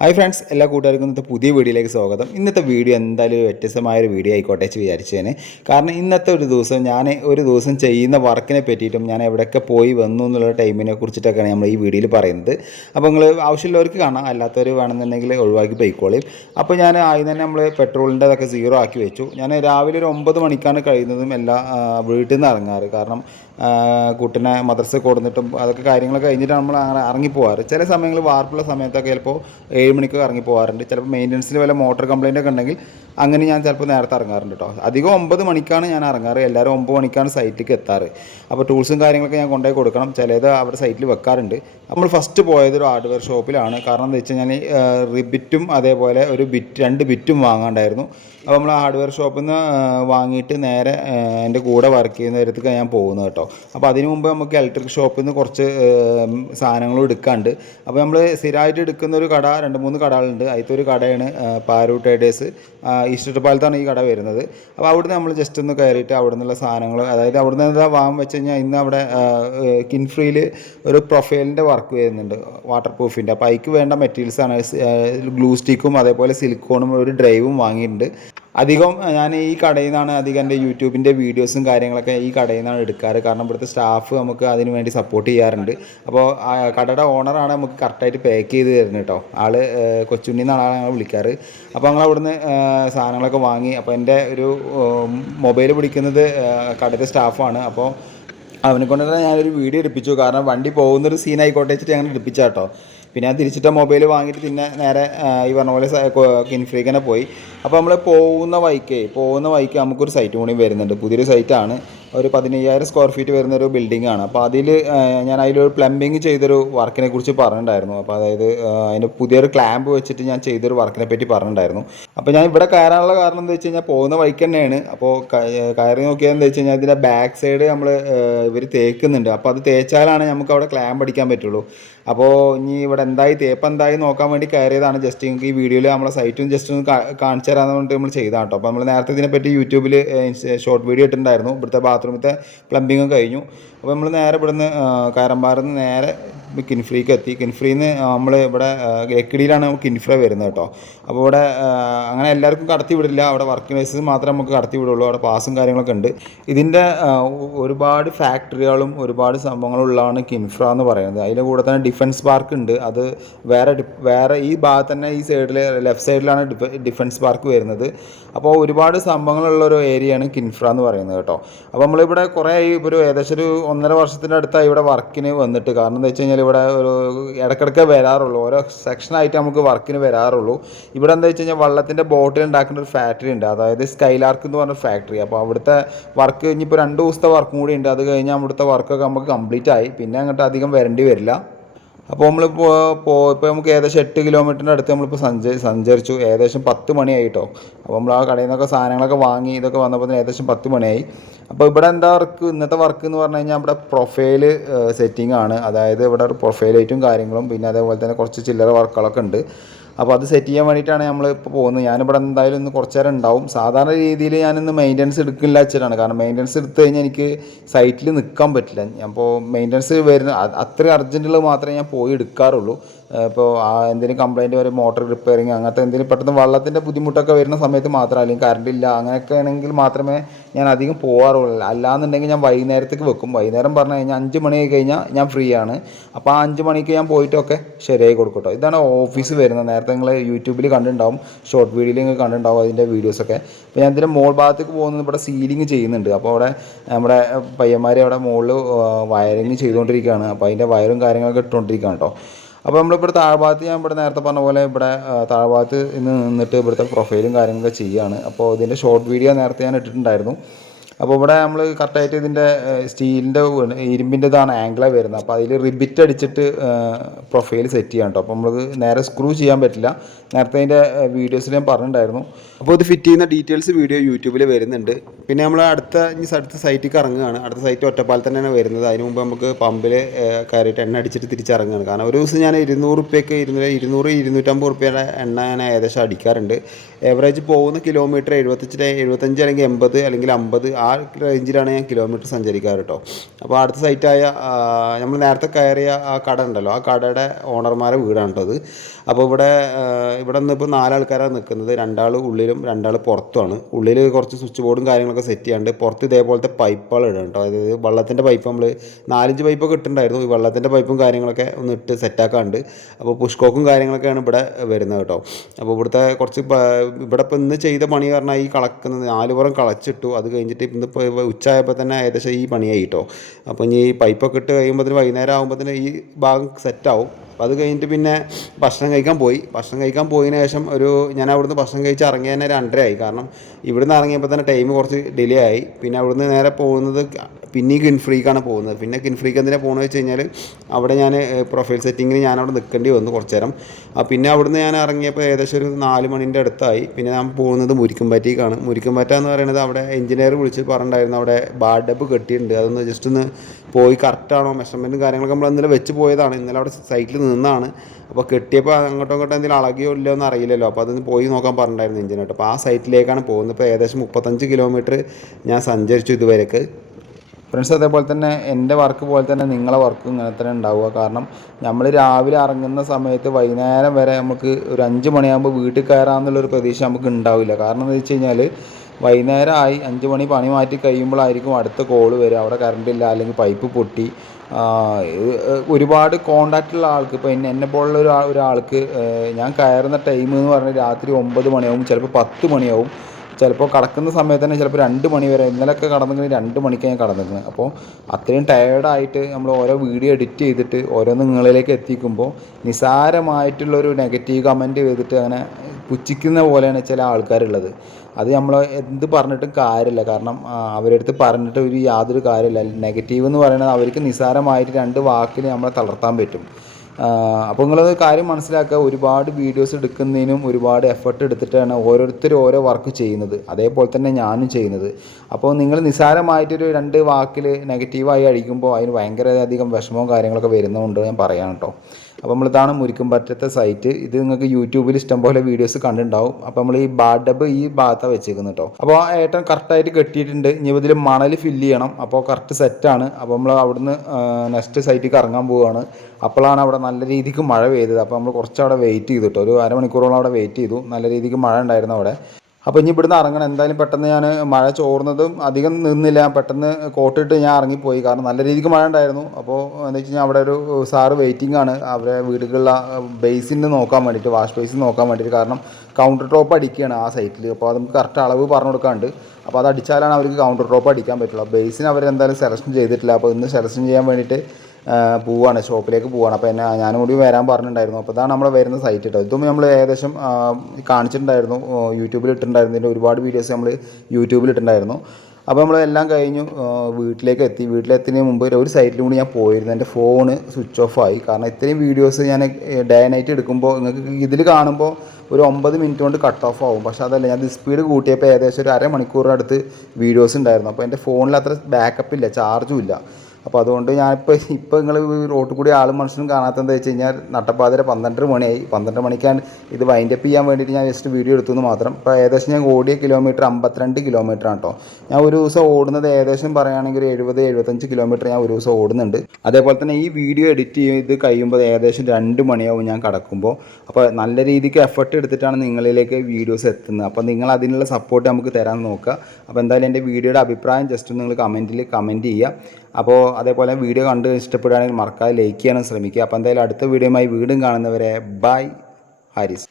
Hi friends എല്ലാ കൂട്ടുകാർക്കും ഇന്നത്തെ പുതിയ വീഡിയോയിലേക്ക് സ്വാഗതം. ഇന്നത്തെ വീഡിയോ എന്തായാലും വ്യത്യസ്തമായ ഒരു വീഡിയോ ആയിക്കോട്ടെ എന്ന് വിചാരിച്ചേനെ. കാരണം ഇന്നത്തെ ഒരു ദിവസം ഞാൻ ഒരു ദിവസം ചെയ്യുന്ന വർക്കിനെ പറ്റിയിട്ടും ഞാൻ എവിടെയൊക്കെ പോയി വന്നു എന്നുള്ള ടൈമിനെ കുറിച്ചിട്ടൊക്കെയാണ് നമ്മൾ ഈ വീഡിയോയിൽ പറയുന്നത്. അപ്പോൾ നിങ്ങൾ ആവശ്യമുള്ളവർക്ക് കാണാം അല്ലാത്തവർ വേണമെന്നുണ്ടെങ്കിൽ ഒഴിവാക്കി പോയിക്കോളും. അപ്പോൾ ഞാൻ ആദ്യം തന്നെ നമ്മൾ പെട്രോളിന്റെ അതൊക്കെ സീറോ ആക്കി വെച്ചു. ഞാൻ രാവിലെ ഒരു ഒമ്പത് മണിക്കാണ് കഴിയുന്നതും എല്ലാ വീട്ടിൽ നിന്ന് ഇറങ്ങാറ്. കാരണം കുട്ടനെ മദ്രസ കൊടുന്നിട്ടും അതൊക്കെ കാര്യങ്ങളൊക്കെ കഴിഞ്ഞിട്ട് നമ്മൾ അങ്ങനെ ഇറങ്ങിപ്പോവാറ്. ചില സമയങ്ങളിൽ വാർപ്പുള്ള സമയത്തൊക്കെ ചിലപ്പോൾ ഏഴ് മണിക്ക് ഇറങ്ങി പോകാറുണ്ട്. ചിലപ്പോൾ മെയിന്റനൻസിൽ വല്ല മോട്ടോർ കംപ്ലൈന്റ് ഒക്കെ ഉണ്ടെങ്കിൽ അങ്ങനെ ഞാൻ ചിലപ്പോൾ നേരത്തെ ഇറങ്ങാറുണ്ട് കേട്ടോ അധികം ഒമ്പത് മണിക്കാണ് ഞാൻ ഇറങ്ങാറ്. എല്ലാവരും ഒമ്പത് മണിക്കാണ് സൈറ്റിലേക്ക് എത്താറ്. അപ്പോൾ ടൂൾസും കാര്യങ്ങളൊക്കെ ഞാൻ കൊണ്ടുപോയി കൊടുക്കണം. ചിലത് അവിടെ സൈറ്റിൽ വെക്കാറുണ്ട്. നമ്മൾ ഫസ്റ്റ് പോയത് ഒരു ഹാർഡ്വെയർ ഷോപ്പിലാണ് കാരണം എന്താ വെച്ചാൽ ഞാൻ റിബിറ്റും അതേപോലെ ഒരു ബിറ്റ് രണ്ട് ബിറ്റും വാങ്ങാണ്ടായിരുന്നു. അപ്പോൾ നമ്മൾ ഹാർഡ്വെയർ ഷോപ്പിൽ നിന്ന് വാങ്ങിയിട്ട് നേരെ എന്റെ കൂടെ വർക്ക് ചെയ്യുന്ന ഇടത്തേക്ക് ഞാൻ പോകുന്നത് കേട്ടോ അപ്പോൾ അതിനു മുമ്പ് നമുക്ക് ഇലക്ട്രിക് ഷോപ്പിൽ നിന്ന് കുറച്ച് സാധനങ്ങളും എടുക്കാണ്ട്. അപ്പോൾ നമ്മൾ സ്ഥിരമായിട്ട് എടുക്കുന്ന ഒരു കട രണ്ട് മൂന്ന് കടകളുണ്ട്. അതിൽ ഒരു കടയാണ് പാരു ട്രേഡേഴ്സ്. ഈസ്റ്റർ പാലത്താണ് ഈ കട വരുന്നത്. അപ്പോൾ അവിടുന്ന് നമ്മൾ ജസ്റ്റ് ഒന്ന് കയറിയിട്ട് അവിടെ നിന്നുള്ള സാധനങ്ങൾ അതായത് അവിടെ നിന്ന് എന്താ വാങ്ങാൻ വെച്ച് കഴിഞ്ഞാൽ ഇന്ന് അവിടെ കിൻഫ്രീയിൽ ഒരു പ്രൊഫൈലിന്റെ വർക്ക് വരുന്നുണ്ട് വാട്ടർ പ്രൂഫിന്റെ അപ്പോൾ അതിക്ക് വേണ്ട മെറ്റീരിയൽസാണ് ഗ്ലൂ സ്റ്റിക്കും അതേപോലെ സിലിക്കോണും ഒരു ഡ്രൈവും വാങ്ങിയിട്ടുണ്ട്. അധികം ഞാൻ ഈ കടയിൽ നിന്നാണ് അധികം എന്റെ യൂട്യൂബിന്റെ വീഡിയോസും കാര്യങ്ങളൊക്കെ ഈ കടയിൽ നിന്നാണ് എടുക്കാറ്. കാരണം ഇവിടുത്തെ സ്റ്റാഫ് നമുക്ക് അതിന് വേണ്ടി സപ്പോർട്ട് ചെയ്യാറുണ്ട്. അപ്പോൾ കടയുടെ ഓണറാണ് നമുക്ക് കറക്റ്റായിട്ട് പാക്ക് ചെയ്ത് തരുന്നത് കേട്ടോ. ആൾ കൊച്ചുണ്ണി എന്നാണ് ഞങ്ങൾ വിളിക്കാറ്. അപ്പോൾ ഞങ്ങൾ അവിടുന്ന് സാധനങ്ങളൊക്കെ വാങ്ങി. അപ്പോൾ എന്റെ ഒരു മൊബൈൽ പിടിക്കുന്നത് കടയിലെ സ്റ്റാഫാണ്. അപ്പോൾ അവനെ കൊണ്ട് തന്നെ ഞാനൊരു വീഡിയോ എടുപ്പിച്ചു. കാരണം വണ്ടി പോകുന്നൊരു സീൻ ആയിക്കോട്ടെ വെച്ചിട്ട് ഞങ്ങൾ എടുപ്പിച്ച കേട്ടോ പിന്നെ ഞാൻ തിരിച്ചിട്ട് മൊബൈൽ വാങ്ങിയിട്ട് പിന്നെ നേരെ ഈ പറഞ്ഞ പോലെ പോയി. അപ്പോൾ നമ്മൾ പോകുന്ന വഴിക്ക് പോകുന്ന വഴിക്ക് നമുക്കൊരു സൈറ്റ് കൂടി വരുന്നുണ്ട്. പുതിയൊരു സൈറ്റാണ് ഒരു പതിനയ്യായിരം സ്ക്വയർ ഫീറ്റ് വരുന്ന ഒരു ബിൽഡിംഗ് ആണ് അപ്പോൾ അതിൽ ഞാൻ അതിലൊരു പ്ലംബിങ് ചെയ്തൊരു വർക്കിനെ കുറിച്ച് പറഞ്ഞിട്ടുണ്ടായിരുന്നു. അപ്പോൾ അതായത് അതിന്റെ പുതിയൊരു ക്ലാമ്പ് വെച്ചിട്ട് ഞാൻ ചെയ്തൊരു വർക്കിനെ പറ്റി പറഞ്ഞിട്ടുണ്ടായിരുന്നു. അപ്പോൾ ഞാൻ ഇവിടെ കയറാനുള്ള കാരണം എന്താ വെച്ച് കഴിഞ്ഞാൽ പോകുന്ന വഴിക്ക് തന്നെയാണ്. അപ്പോൾ കയറി നോക്കിയാൽ എന്താ വെച്ച് കഴിഞ്ഞാൽ ഇതിന്റെ ബാക്ക് സൈഡ് നമ്മൾ ഇവർ തേക്കുന്നുണ്ട്. അപ്പോൾ അത് തേച്ചാലാണ് നമുക്ക് അവിടെ ക്ലാമ്പ് അടിക്കാൻ പറ്റുള്ളൂ. അപ്പോൾ ഇനി ഇവിടെ എന്തായി തേപ്പ് എന്തായി നോക്കാൻ വേണ്ടി കയറിയതാണ് ജസ്റ്റ് നിങ്ങൾക്ക് ഈ വീഡിയോയിൽ നമ്മളെ സൈറ്റും ജസ്റ്റ് ഒന്ന് കാണിച്ചു തരാമെന്ന് പറഞ്ഞിട്ട് നമ്മൾ ചെയ്താണ് കേട്ടോ. അപ്പോൾ നമ്മൾ നേരത്തെ ഇതിനെപ്പറ്റി യൂട്യൂബിൽ ഷോർട്ട് വീഡിയോ ഇട്ടിട്ടുണ്ടായിരുന്നു. ഇവിടുത്തെ ബാത്റൂമിലത്തെ പ്ലംബിങ്ങും കഴിഞ്ഞു. അപ്പോൾ നമ്മൾ നേരെ ഇവിടുന്ന് കയറമ്പാറിന്ന് നേരെ കിൻഫ്രീക്ക് എത്തി. കിൻഫ്രീന്ന് നമ്മൾ ഇവിടെ എക്കിടിയിലാണ് കിൻഫ്ര വരുന്നത് കേട്ടോ. അപ്പോൾ ഇവിടെ അങ്ങനെ എല്ലാവർക്കും കടത്തി വിടില്ല. അവിടെ വർക്കിംഗ് ലൈസൻസ് മാത്രമേ നമുക്ക് കടത്തി വിടുള്ളൂ. അവിടെ പാസും കാര്യങ്ങളൊക്കെ ഉണ്ട്. ഇതിന്റെ ഒരുപാട് ഫാക്ടറികളും ഒരുപാട് സംഭവങ്ങളുള്ളതാണ് കിൻഫ്ര എന്ന് പറയുന്നത്. അതിന്റെ കൂടെ തന്നെ ഡിഫൻസ് പാർക്ക് ഉണ്ട്. അത് വേറെ വേറെ ഈ ഭാഗത്ത് തന്നെ ഈ സൈഡിൽ ലെഫ്റ്റ് സൈഡിലാണ് ഡിഫൻസ് പാർക്ക് വരുന്നത്. അപ്പോൾ ഒരുപാട് സംഭവങ്ങളുള്ള ഒരു ഏരിയയാണ് കിൻഫ്ര എന്ന് പറയുന്നത് കേട്ടോ. അപ്പോൾ നമ്മളിവിടെ കുറേ ഒരു ഏകദേശം ഒരു ഒന്നര വർഷത്തിന്റെ അടുത്തായി ഇവിടെ വർക്കിന് വന്നിട്ട്. കാരണം എന്താ വെച്ച് ഇവിടെ ഒരു ഇടയ്ക്കിടയ്ക്ക് വരാറുള്ളൂ. ഓരോ സെക്ഷനായിട്ട് നമുക്ക് വർക്കിന് വരാറുള്ളൂ. ഇവിടെ എന്താ വെച്ച് കഴിഞ്ഞാൽ വള്ളത്തിന്റെ ബോട്ടിൽ ഉണ്ടാക്കുന്ന ഒരു ഫാക്ടറി ഉണ്ട്. അതായത് സ്കൈലാർക്ക് എന്ന് പറഞ്ഞ ഫാക്ടറി അപ്പോൾ അവിടുത്തെ വർക്ക് ഇനിയിപ്പോൾ രണ്ട് ദിവസത്തെ വർക്കും കൂടി ഉണ്ട്. അത് കഴിഞ്ഞാൽ അവിടുത്തെ വർക്കൊക്കെ നമുക്ക് കംപ്ലീറ്റ് ആയി. പിന്നെ അങ്ങോട്ട് അധികം വരേണ്ടി വരില്ല. അപ്പോൾ നമ്മളിപ്പോൾ പോ ഇപ്പോൾ നമുക്ക് ഏകദേശം എട്ട് കിലോമീറ്ററിന്റെ അടുത്ത് നമ്മളിപ്പോൾ സഞ്ച സഞ്ചരിച്ചു. ഏകദേശം പത്ത് മണിയായിട്ടോ. അപ്പോൾ നമ്മൾ ആ കടയിൽ നിന്നൊക്കെ സാധനങ്ങളൊക്കെ വാങ്ങി ഇതൊക്കെ വന്നപ്പോൾ തന്നെ ഏകദേശം പത്ത് മണിയായി. അപ്പോൾ ഇവിടെ എന്താ വർക്ക് ഇന്നത്തെ വർക്ക് എന്ന് പറഞ്ഞു കഴിഞ്ഞാൽ ഇവിടെ പ്രൊഫൈൽ സെറ്റിംഗ് ആണ്. അതായത് ഇവിടെ ഒരു പ്രൊഫൈൽ ഐറ്റും കാര്യങ്ങളും പിന്നെ അതേപോലെ തന്നെ കുറച്ച് ചില്ലറ വർക്കുകളൊക്കെ ഉണ്ട്. അപ്പോൾ അത് സെറ്റ് ചെയ്യാൻ വേണ്ടിയിട്ടാണ് നമ്മൾ ഇപ്പോൾ പോകുന്നത്. ഞാനിവിടെ എന്തായാലും ഇന്ന് കുറച്ച് നേരം ഉണ്ടാവും. സാധാരണ രീതിയിൽ ഞാനിന്ന് മെയിന്റനൻസ് എടുക്കില്ല വെച്ചിട്ടാണ്. കാരണം മെയിന്റനൻസ് എടുത്തു കഴിഞ്ഞാൽ എനിക്ക് സൈറ്റിൽ നിൽക്കാൻ പറ്റില്ല. അപ്പോൾ മെയിന്റനൻസ് വരുന്ന അത്ര അർജന്റുള്ളത് മാത്രമേ ഞാൻ പോയി എടുക്കാറുള്ളൂ. ഇപ്പോൾ എന്തെങ്കിലും കംപ്ലൈന്റ് വരും മോട്ടർ റിപ്പയറിങ് അങ്ങനത്തെ എന്തെങ്കിലും പെട്ടെന്ന് വെള്ളത്തിന്റെ ബുദ്ധിമുട്ടൊക്കെ വരുന്ന സമയത്ത് മാത്രം അല്ലെങ്കിൽ കറണ്ട് ഇല്ല അങ്ങനെയൊക്കെ ആണെങ്കിൽ മാത്രമേ ഞാൻ അധികം പോകാറുള്ള അല്ലാന്നുണ്ടെങ്കിൽ ഞാൻ വൈകുന്നേരത്തേക്ക് വെക്കും. വൈകുന്നേരം പറഞ്ഞു കഴിഞ്ഞാൽ അഞ്ച് മണി ആയി കഴിഞ്ഞാൽ ഞാൻ ഫ്രീ ആണ്. അപ്പോൾ ആ അഞ്ച് മണിക്ക് ഞാൻ പോയിട്ടൊക്കെ ശരിയായി കൊടുക്കും ഇതാണ് ഓഫീസ് വരുന്നത്. നേരത്തെ നിങ്ങൾ യൂട്യൂബിൽ കണ്ടിട്ടുണ്ടാവും. ഷോർട്ട് വീഡിയോയിൽ നിങ്ങൾ കണ്ടിട്ടുണ്ടാവും അതിന്റെ വീഡിയോസൊക്കെ അപ്പോൾ ഞാൻ ഇതിന്റെ മോൾ ഭാഗത്തേക്ക് പോകുന്നത് ഇവിടെ സീലിംഗ് ചെയ്യുന്നുണ്ട്. അപ്പോൾ അവിടെ നമ്മുടെ പയ്യന്മാർ അവിടെ മുകളിൽ വയറിങ് ചെയ്തുകൊണ്ടിരിക്കുകയാണ്. അപ്പോൾ അതിന്റെ വയറും കാര്യങ്ങളൊക്കെ ഇട്ടുകൊണ്ടിരിക്കുകയാണ് കേട്ടോ. അപ്പോൾ നമ്മളിപ്പോൾ താഴ്ഭാഗത്ത് ഞാൻ ഇവിടെ നേരത്തെ പറഞ്ഞ പോലെ ഇവിടെ താഴ്ഭാഗത്ത് ഇന്ന് നിന്നിട്ട് ഇവിടുത്തെ പ്രൊഫൈലും കാര്യങ്ങളൊക്കെ ചെയ്യുകയാണ് അപ്പോൾ ഇതിന്റെ ഷോർട്ട് വീഡിയോ നേരത്തെ ഞാൻ ഇട്ടിട്ടുണ്ടായിരുന്നു. അപ്പോൾ ഇവിടെ നമ്മൾ കറക്റ്റായിട്ട് ഇതിന്റെ സ്റ്റീലിന്റെ ഇരുമ്പിന്റെതാണ് ആംഗിളാണ് വരുന്നത്. അപ്പോൾ അതിൽ റിബിറ്റ് അടിച്ചിട്ട് പ്രൊഫൈൽ സെറ്റ് ചെയ്യാം കേട്ടോ അപ്പോൾ നമുക്ക് നേരെ സ്ക്രൂ ചെയ്യാൻ പറ്റില്ല. നേരത്തെ അതിന്റെ വീഡിയോസിൽ ഞാൻ പറഞ്ഞിട്ടുണ്ടായിരുന്നു. അപ്പോൾ ഇത് ഫിറ്റ് ചെയ്യുന്ന ഡീറ്റെയിൽസ് വീഡിയോ യൂട്യൂബിൽ വരുന്നുണ്ട്. പിന്നെ നമ്മൾ അടുത്ത അടുത്ത സൈറ്റിൽ ഇറങ്ങുകയാണ്. അടുത്ത സൈറ്റ് ഒറ്റപ്പാലത്ത് തന്നെയാണ് വരുന്നത്. അതിന് മുമ്പ് നമുക്ക് പമ്പിൽ കയറിയിട്ട് എണ്ണ അടിച്ചിട്ട് തിരിച്ചിറങ്ങുകയാണ്. കാരണം ഒരു ദിവസം ഞാൻ ഇരുന്നൂറ് റുപ്യക്ക് ഇരുന്നൂറ് ഇരുന്നൂറ് ഇരുന്നൂറ്റമ്പത് റുപ്യയുടെ എണ്ണ ഞാൻ ഏകദേശം അടിക്കാറുണ്ട്. ഏവറേജ് പോകുന്ന കിലോമീറ്റർ എഴുപത്തഞ്ച് എഴുപത്തഞ്ച് അല്ലെങ്കിൽ എൺപത് അല്ലെങ്കിൽ അമ്പത് ആ ആ റേഞ്ചിലാണ് ഞാൻ കിലോമീറ്റർ സഞ്ചരിക്കാറ് കേട്ടോ അപ്പോൾ അടുത്ത സൈറ്റായ നമ്മൾ നേരത്തെ കയറിയ ആ കട ഉണ്ടല്ലോ ആ കടയുടെ ഓണർമാരെ വീടാണ് കേട്ടോ അത്. അപ്പോൾ ഇവിടെ ഇവിടെ നിന്ന് ഇപ്പോൾ നാലാൾക്കാരാണ് നിൽക്കുന്നത് രണ്ടാൾ ഉള്ളിലും രണ്ടാൾ പുറത്തുമാണ്. ഉള്ളിൽ കുറച്ച് സ്വിച്ച് ബോർഡും കാര്യങ്ങളൊക്കെ സെറ്റ് ചെയ്യാണ്ട് പുറത്ത് ഇതേപോലത്തെ പൈപ്പുകൾ ഇടണം കേട്ടോ അതായത് വെള്ളത്തിന്റെ പൈപ്പ് നമ്മൾ നാലഞ്ച് പൈപ്പൊക്കെ ഇട്ടിട്ടുണ്ടായിരുന്നു. ഈ വെള്ളത്തിന്റെ പൈപ്പും കാര്യങ്ങളൊക്കെ ഒന്ന് ഇട്ട് സെറ്റാക്കാണ്ട് അപ്പോൾ പുഷ്കോക്കും കാര്യങ്ങളൊക്കെയാണ് ഇവിടെ വരുന്നത് കേട്ടോ അപ്പോൾ ഇവിടുത്തെ കുറച്ച് ഇവിടെ ഇപ്പോൾ ഇന്ന് ചെയ്ത പണി പറഞ്ഞാൽ ഈ കളക്കുന്നത് നാലുപുറം കളച്ചിട്ടു. അത് കഴിഞ്ഞിട്ട് ഇപ്പോൾ ഉച്ചയായപ്പോൾ തന്നെ ഏകദേശം ഈ പണിയായി കേട്ടോ അപ്പോൾ ഇനി ഈ പൈപ്പൊക്കെ ഇട്ട് കഴിയുമ്പോൾ വൈകുന്നേരം ആകുമ്പോൾ ഈ ഭാഗം സെറ്റാവും. അപ്പോൾ അത് കഴിഞ്ഞിട്ട് പിന്നെ ഭക്ഷണം കഴിക്കാൻ പോയി. ഭക്ഷണം കഴിക്കാൻ പോയതിന് ശേഷം ഒരു ഞാൻ അവിടുന്ന് ഭക്ഷണം കഴിച്ച് ഇറങ്ങിയ തന്നെ രണ്ടരയായി. കാരണം ഇവിടുന്ന് ഇറങ്ങിയപ്പോൾ തന്നെ ടൈം കുറച്ച് ഡിലേ ആയി. പിന്നെ അവിടുന്ന് നേരെ പോകുന്നത് പിന്നെയും കിൻഫ്രീക്കാണ് പോകുന്നത്. പിന്നെ കിൻഫ്രീക്ക് എന്തിനാണ് പോകുന്നത് വെച്ച് കഴിഞ്ഞാൽ അവിടെ ഞാൻ പ്രൊഫൈൽ സെറ്റിങ്ങിന് ഞാൻ അവിടെ നിൽക്കേണ്ടി വന്നു കുറച്ച് നേരം പിന്നെ അവിടുന്ന് ഞാൻ ഇറങ്ങിയപ്പോൾ ഏകദേശം ഒരു നാല് മണിന്റെ അടുത്തായി. പിന്നെ ഞാൻ പോകുന്നത് മുരിക്കുംപറ്റിക്കാണ് മുരിക്കുംപറ്റ എന്ന് പറയുന്നത് അവിടെ എഞ്ചിനീയർ വിളിച്ച് പറഞ്ഞിട്ടുണ്ടായിരുന്നു അവിടെ ബാഡപ്പ് കെട്ടിയിട്ടുണ്ട്. അതൊന്ന് ജസ്റ്റ് ഒന്ന് പോയി കറക്റ്റാണോ മെഷർമെന്റും കാര്യങ്ങളൊക്കെ നമ്മൾ ഇന്നലെ വെച്ച് പോയതാണ്. ഇന്നലെ അവിടെ സൈറ്റിൽ നിന്നാണ്. അപ്പോൾ കെട്ടിയപ്പോൾ അങ്ങോട്ടും ഇങ്ങോട്ടും എന്തെങ്കിലും അളകിയോ ഇല്ലയോ എന്ന് അറിയില്ലല്ലോ. അപ്പോൾ അതൊന്ന് പോയി നോക്കാൻ പറഞ്ഞിട്ടുണ്ടായിരുന്നു എഞ്ചിനായിട്ട് അപ്പോൾ ആ സൈറ്റിലേക്കാണ് പോകുന്നത്. ഇപ്പോൾ ഏകദേശം മുപ്പത്തഞ്ച് കിലോമീറ്റർ ഞാൻ സഞ്ചരിച്ചു ഇതുവരെക്ക്. ഫ്രണ്ട്സ് അതേപോലെ തന്നെ എന്റെ വർക്ക് പോലെ തന്നെ നിങ്ങളെ വർക്കും ഇങ്ങനെ തന്നെ ഉണ്ടാവുക. കാരണം നമ്മൾ രാവിലെ ഇറങ്ങുന്ന സമയത്ത് വൈകുന്നേരം വരെ നമുക്ക് ഒരു അഞ്ച് മണിയാകുമ്പോൾ വീട്ടിൽ കയറാമെന്നുള്ളൊരു പ്രതീക്ഷ നമുക്ക് ഉണ്ടാവില്ല. കാരണം എന്ന് വെച്ച് കഴിഞ്ഞാൽ വൈകുന്നേരം ആയി അഞ്ച് മണി പണി മാറ്റി കഴിയുമ്പോഴായിരിക്കും അടുത്ത കോൾ വരിക. അവിടെ കറണ്ട് ഇല്ല അല്ലെങ്കിൽ പൈപ്പ് പൊട്ടി. ഒരുപാട് കോണ്ടാക്റ്റുള്ള ആൾക്ക് ഇപ്പോൾ എന്നെ എന്നെ പോലുള്ള ഒരു ഒരാൾക്ക് ഞാൻ കയറുന്ന ടൈം എന്ന് പറഞ്ഞാൽ രാത്രി ഒമ്പത് മണിയാവും ചിലപ്പോൾ പത്ത് മണിയാവും. ചിലപ്പോൾ കടക്കുന്ന സമയത്ത് തന്നെ ചിലപ്പോൾ രണ്ട് മണി വരെ ഇന്നലെയൊക്കെ കടന്നെങ്കിൽ രണ്ട് മണിക്ക് ഞാൻ കടന്നിരുന്നത്. അപ്പോൾ അത്രയും ടയേർഡായിട്ട് നമ്മൾ ഓരോ വീഡിയോ എഡിറ്റ് ചെയ്തിട്ട് ഓരോന്ന് നിങ്ങളിലേക്ക് എത്തിക്കുമ്പോൾ നിസാരമായിട്ടുള്ളൊരു നെഗറ്റീവ് കമന്റ് ചെയ്തിട്ട് അങ്ങനെ പുച്ഛിക്കുന്ന പോലെയാണ് ചില ആൾക്കാരുള്ളത്. അത് നമ്മൾ എന്ത് പറഞ്ഞിട്ടും കാര്യമില്ല. കാരണം ആ, അവരുടെ അടുത്ത് പറഞ്ഞിട്ട് ഒരു യാതൊരു കാര്യമില്ല. നെഗറ്റീവ് എന്ന് പറയുന്നത് അവർക്ക് നിസാരമായിട്ട് രണ്ട് വാക്കിൽ നമ്മളെ തളർത്താൻ പറ്റും. അപ്പോൾ നിങ്ങളത് കാര്യം മനസ്സിലാക്കുക. ഒരുപാട് വീഡിയോസ് എടുക്കുന്നതിനും ഒരുപാട് എഫർട്ട് എടുത്തിട്ടാണ് ഓരോരുത്തരും ഓരോ വർക്ക് ചെയ്യുന്നത്. അതേപോലെ തന്നെ ഞാനും ചെയ്യുന്നത്. അപ്പോൾ നിങ്ങൾ നിസ്സാരമായിട്ടൊരു രണ്ട് വാക്കിൽ നെഗറ്റീവായി അഴിക്കുമ്പോൾ അതിന് ഭയങ്കര അധികം വിഷമവും കാര്യങ്ങളൊക്കെ വരുന്നതുകൊണ്ട് ഞാൻ പറയാം കേട്ടോ. അപ്പോൾ നമ്മൾ ഇതാണ് മുരിക്കും പറ്റത്തെ സൈറ്റ് ഇത് നിങ്ങൾക്ക് യൂട്യൂബിൽ ഇഷ്ടംപോലെ വീഡിയോസ് കണ്ടിട്ടുണ്ടാവും. അപ്പോൾ നമ്മൾ ഈ ബാഡബ് ഈ ഭാഗത്താണ് വെച്ചേക്കുന്നത് കേട്ടോ അപ്പോൾ ഏട്ടൻ കറക്റ്റായിട്ട് കെട്ടിയിട്ടുണ്ട്. ഇനി ഇതിൽ മണൽ ഫില്ല് ചെയ്യണം. അപ്പോൾ കറക്റ്റ് സെറ്റാണ് അപ്പോൾ നമ്മൾ അവിടുന്ന് നെക്സ്റ്റ് സൈറ്റിൽ ഇറങ്ങാൻ പോവുകയാണ് അപ്പോഴാണ് അവിടെ നല്ല രീതിക്ക് മഴ പെയ്തത്. അപ്പോൾ നമ്മൾ കുറച്ച് അവിടെ വെയിറ്റ് ചെയ്തു കേട്ടോ ഒരു അരമണിക്കൂറോളം അവിടെ വെയിറ്റ് ചെയ്തു. നല്ല രീതിക്ക് മഴ ഉണ്ടായിരുന്നു അവിടെ. അപ്പോൾ ഇനി ഇവിടുന്ന് ഇറങ്ങണം. എന്തായാലും പെട്ടെന്ന് ഞാൻ മഴ ചോർന്നതും അധികം നിന്നില്ല. പെട്ടെന്ന് കോട്ടിട്ട് ഞാൻ ഇറങ്ങിപ്പോയി. കാരണം നല്ല രീതിക്ക് മഴ ഉണ്ടായിരുന്നു. അപ്പോൾ എന്താ വെച്ച് കഴിഞ്ഞാൽ അവിടെ ഒരു സാറ് വെയിറ്റിംഗ് ആണ്. അവരെ വീടുകളിലെ ബേസിന് നോക്കാൻ വേണ്ടിയിട്ട് വാഷ് ബേസിന് നോക്കാൻ വേണ്ടിയിട്ട്. കാരണം കൗണ്ടർ ടോപ്പ് അടിക്കുകയാണ് ആ സൈറ്റിൽ അപ്പോൾ അത് നമുക്ക് കറക്റ്റ് അളവ് പറഞ്ഞു കൊടുക്കാണ്ട്. അപ്പോൾ അത് അടിച്ചാലാണ് അവർക്ക് കൗണ്ടർ ടോപ്പ് അടിക്കാൻ പറ്റുള്ളൂ. ബേസിന് അവർ എന്തായാലും സെലക്ഷൻ ചെയ്തിട്ടില്ല. അപ്പോൾ ഇന്ന് സെലക്ഷൻ ചെയ്യാൻ വേണ്ടിയിട്ട് പോവാണ് ഷോപ്പിലേക്ക് പോവാണ്. അപ്പോൾ എന്നെ ഞാനും കൂടി വരാൻ പറഞ്ഞിട്ടുണ്ടായിരുന്നു. അപ്പോൾ ഇതാണ് നമ്മൾ വരുന്ന സൈറ്റ് കേട്ടോ ഇതും നമ്മൾ ഏകദേശം കാണിച്ചിട്ടുണ്ടായിരുന്നു. യൂട്യൂബിൽ ഇട്ടിട്ടുണ്ടായിരുന്നു. ഇതിന്റെ ഒരുപാട് വീഡിയോസ് നമ്മൾ യൂട്യൂബിൽ ഇട്ടിട്ടുണ്ടായിരുന്നു. അപ്പോൾ നമ്മൾ എല്ലാം കഴിഞ്ഞു വീട്ടിലേക്ക് എത്തി. വീട്ടിലെത്തിന് മുമ്പ് ഒരു സൈറ്റിലും കൂടി ഞാൻ പോയിരുന്നു. എന്റെ ഫോണ് സ്വിച്ച് ഓഫ് ആയി. കാരണം ഇത്രയും വീഡിയോസ് ഞാൻ ഡേ നൈറ്റ് എടുക്കുമ്പോൾ നിങ്ങൾക്ക് ഇതിൽ കാണുമ്പോൾ ഒരു ഒമ്പത് മിനിറ്റ് കൊണ്ട് കട്ട് ഓഫ് ആവും. പക്ഷേ അതല്ല ഞാൻ സ്പീഡ് കൂട്ടിയപ്പോൾ ഏകദേശം ഒരു അരമണിക്കൂറിനടുത്ത് വീഡിയോസ് ഉണ്ടായിരുന്നു. അപ്പോൾ എന്റെ ഫോണിൽ അത്ര ബാക്കപ്പ് ഇല്ല ചാർജും ഇല്ല. അപ്പോൾ അതുകൊണ്ട് ഞാനിപ്പോൾ ഇപ്പോൾ നിങ്ങൾ റോട്ടിൽ കൂടി ആളും മനുഷ്യനും എന്താ വെച്ച് കഴിഞ്ഞാൽ നട്ടപ്പാതിര പന്ത്രണ്ടര മണിയായി പന്ത്രണ്ട് മണിക്കാണ് ഇത് വൈൻഡപ്പ് ചെയ്യാൻ വേണ്ടിയിട്ട് ഞാൻ ജസ്റ്റ് വീഡിയോ എടുത്തു എന്ന് മാത്രം. ഇപ്പോൾ ഏകദേശം ഞാൻ ഓടിയ കിലോമീറ്റർ അമ്പത്തിരണ്ട് കിലോമീറ്റർ ആണ് കേട്ടോ ഞാൻ ഒരു ദിവസം ഓടുന്നത് ഏകദേശം പറയുകയാണെങ്കിൽ ഒരു എഴുപത് എഴുപത്തഞ്ച് കിലോമീറ്റർ ഞാൻ ഒരു ദിവസം ഓടുന്നുണ്ട്. അതേപോലെ തന്നെ ഈ വീഡിയോ എഡിറ്റ് ചെയ്ത് കഴിയുമ്പോൾ ഏകദേശം രണ്ട് മണിയാവും ഞാൻ കടക്കുമ്പോൾ അപ്പോൾ നല്ല രീതിക്ക് എഫർട്ട് എടുത്തിട്ടാണ് നിങ്ങളിലേക്ക് വീഡിയോസ് എത്തുന്നത്. അപ്പോൾ നിങ്ങൾ അതിനുള്ള സപ്പോർട്ട് നമുക്ക് തരാൻ നോക്കുക. അപ്പോൾ എന്തായാലും എന്റെ വീഡിയോയുടെ അഭിപ്രായം ജസ്റ്റ് നിങ്ങൾ കമന്റിൽ കമന്റ് ചെയ്യുക. അപ്പോൾ അതേപോലെ വീഡിയോ കണ്ട് ഇഷ്ടപ്പെടുകയാണെങ്കിൽ മറക്കാതെ ലൈക്ക് ചെയ്യാനും ശ്രമിക്കുക. അപ്പോൾ എന്തായാലും അടുത്ത വീഡിയോയുമായി വീണ്ടും കാണുന്നവരെ ബൈ ഹാരിസ്